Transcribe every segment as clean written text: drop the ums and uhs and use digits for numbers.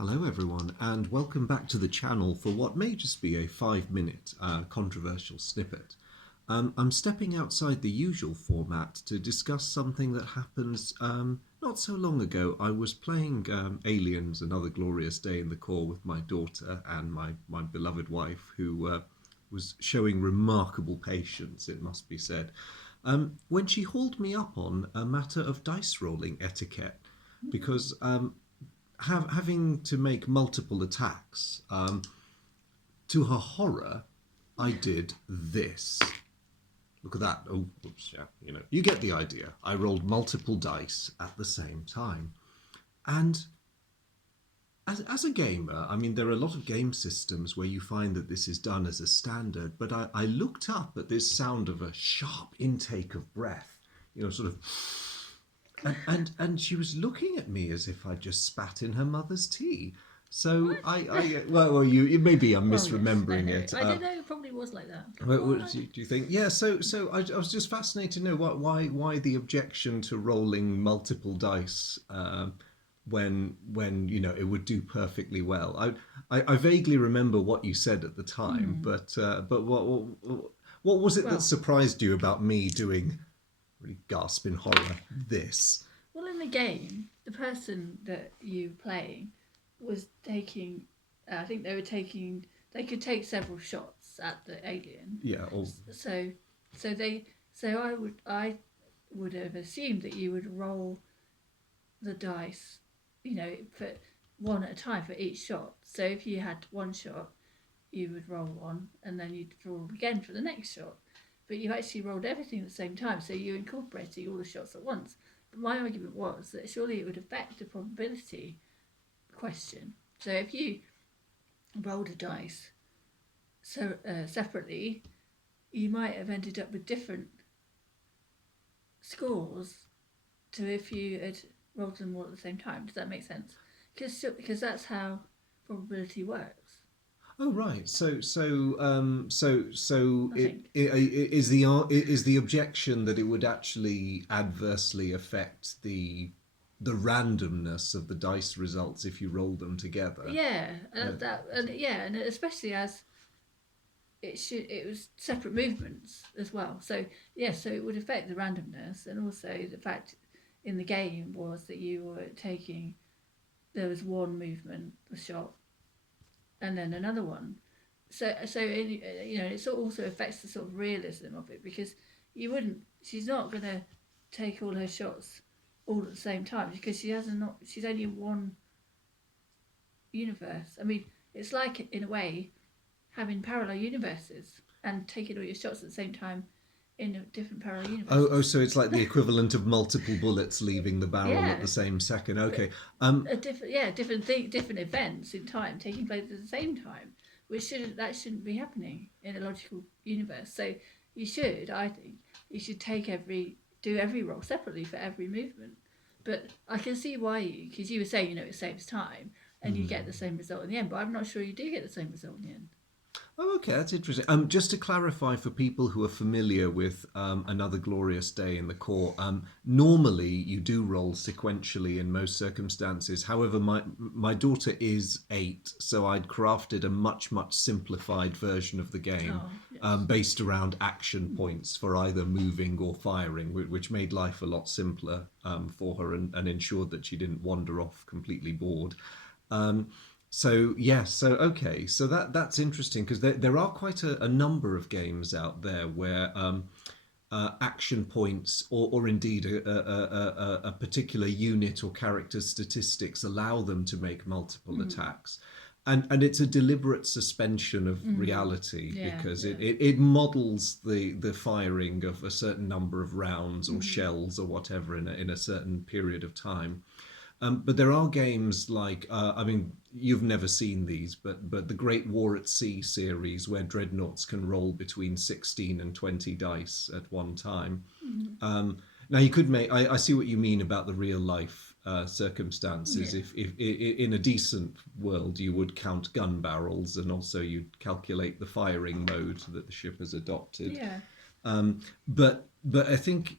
Hello everyone and welcome back to the channel for what may just be a 5-minute controversial snippet. I'm stepping outside the usual format to discuss something that happened not so long ago. I was playing Aliens Another Glorious Day in the Core with my daughter and my beloved wife, who was showing remarkable patience, it must be said, when she hauled me up on a matter of dice rolling etiquette, because having to make multiple attacks. To her horror, I did this. Look at that. Oh, oops, yeah, you get the idea. I rolled multiple dice at the same time. And as a gamer, I mean, there are a lot of game systems where you find that this is done as a standard, but I looked up at this sound of a sharp intake of breath, sort of. And she was looking at me as if I'd just spat in her mother's tea. So you maybe I'm misremembering yes. it. I don't know. It probably was like that. What do you think? Yeah. So I was just fascinated to know why the objection to rolling multiple dice when it would do perfectly well. I vaguely remember what you said at the time, but what was it that surprised you about me doing? Really gasp in horror. This. Well, in the game, the person that you were playing was taking. I think they were taking. They could take several shots at the alien. Yeah. I would have assumed that you would roll the dice, for one at a time for each shot. So if you had one shot, you would roll one, and then you'd roll again for the next shot. But you actually rolled everything at the same time, so you're incorporating all the shots at once. But my argument was that surely it would affect the probability question. So if you rolled a dice separately, you might have ended up with different scores to if you had rolled them all at the same time. Does that make sense? Because that's how probability works. Oh right. Is the objection that it would actually adversely affect the randomness of the dice results if you roll them together? Yeah, and especially as it was separate movements as well. So so it would affect the randomness, and also the fact in the game was that you were taking, there was one movement, the shot, and then another one. So it also affects the sort of realism of it, because she's not going to take all her shots all at the same time, because she's only in one universe. I mean, it's like, in a way, having parallel universes and taking all your shots at the same time in a different parallel universe. Oh, so it's like the equivalent of multiple bullets leaving the barrel at the same second. Okay. Different events in time taking place at the same time, that shouldn't be happening in a logical universe. So I think you should do every roll separately for every movement. But I can see why because you were saying, it saves time and you get the same result in the end, but I'm not sure you do get the same result in the end. Oh, okay, that's interesting. Just to clarify for people who are familiar with Another Glorious Day in the Core, normally you do roll sequentially in most circumstances. However, my daughter is 8, so I'd crafted a much simplified version of the game based around action points for either moving or firing, which made life a lot simpler for her and ensured that she didn't wander off completely bored. So that's interesting, because there are quite a number of games out there where action points or indeed a particular unit or character statistics allow them to make multiple attacks. And it's a deliberate suspension of reality, because it models the firing of a certain number of rounds or shells or whatever in a certain period of time. But there are games like, you've never seen these, but the Great War at Sea series, where dreadnoughts can roll between 16 and 20 dice at one time. Now you could I see what you mean about the real life circumstances. If in a decent world you would count gun barrels, and also you'd calculate the firing mode that the ship has adopted. But I think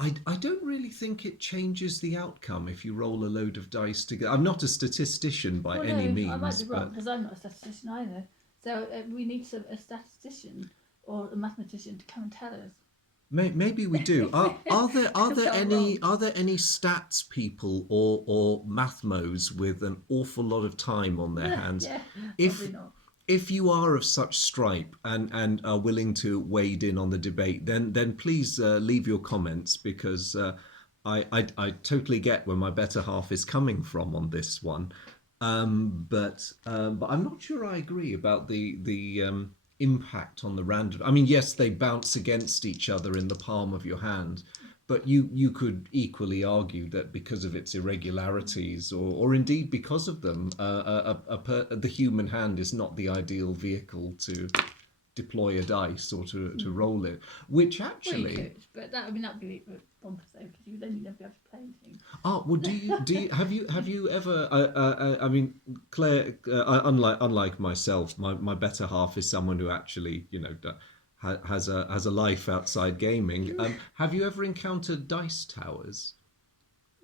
I don't really think it changes the outcome if you roll a load of dice together. I'm not a statistician by Well, any no, I might means, be wrong but because I'm not a statistician either. So we need a statistician or a mathematician to come and tell us maybe we do. if I'm wrong. Are there any stats people or mathmos with an awful lot of time on their hands? Yeah, If probably not. if you are of such stripe and are willing to wade in on the debate, then please leave your comments because I totally get where my better half is coming from on this one. But I'm not sure I agree about the impact on the random. I mean, yes, they bounce against each other in the palm of your hand, but you could equally argue that because of its irregularities, or indeed because of them, the human hand is not the ideal vehicle to deploy a dice or to roll it. Which Well, you actually, could, but that I mean that'd be bonkers though because you then you'd never be able to play anything. well, do you have you ever? I mean, Claire, unlike myself, my better half is someone who actually, has a life outside gaming. Have you ever encountered dice towers?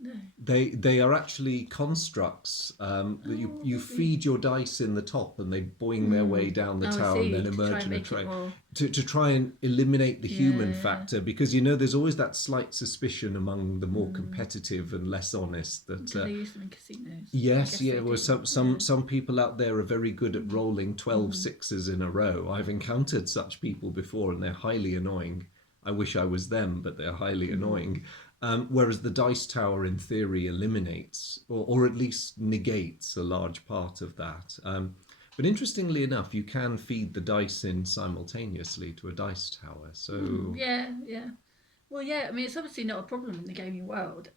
No. They are actually constructs that Oh, you maybe. feed your dice in the top and they boing their way down the Oh, I tower and see. then To try emerge and in a make it tray more. to try and eliminate the human Yeah. factor, because there's always that slight suspicion among the more competitive and less honest that Do they use them in casinos? I yes, guess yeah, they well, do. some people out there are very good at rolling 12 sixes in a row. I've encountered such people before and they're highly annoying. I wish I was them, but they're highly annoying. Whereas the dice tower, in theory, eliminates or at least negates a large part of that. But interestingly enough, you can feed the dice in simultaneously to a dice tower. So, Yeah, yeah. Well, yeah. I mean, it's obviously not a problem in the gaming world.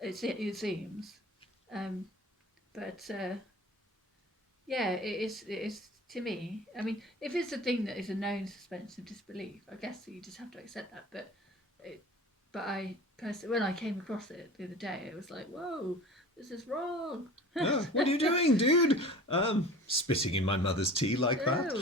It seems, um, but yeah, it is to me. I mean, if it's a thing that is a known suspension of disbelief, I guess you just have to accept that. It, but I personally, when I came across it the other day, it was like, whoa, this is wrong. oh, what are you doing, dude? Spitting in my mother's tea like that.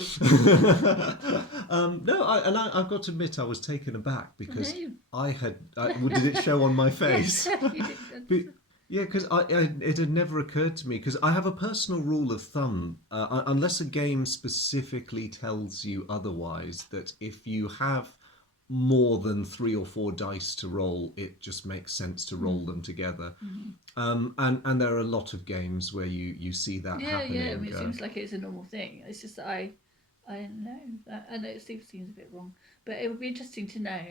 Oh, No, I've got to admit I was taken aback because no. well, did it show on my Yes, face? you did. Yeah, because it had never occurred to me, because I have a personal rule of thumb, unless a game specifically tells you otherwise, that if you have more than three or four dice to roll, it just makes sense to roll them together. And there are a lot of games where you see that Yeah, yeah. I mean, happening. it seems like it's a normal thing. It's just that I don't know. I know it seems a bit wrong, but it would be interesting to know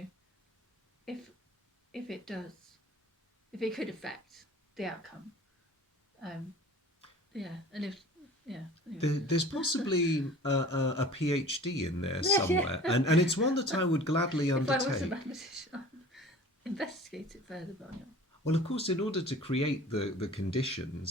if it does, if it could affect the outcome. Um, yeah, and if yeah, anyway. There's possibly a PhD in there Yeah. somewhere, and it's one that I would gladly If I was a undertake. mathematician, I'd investigate it further, but I'm not. Well, of course, in order to create the conditions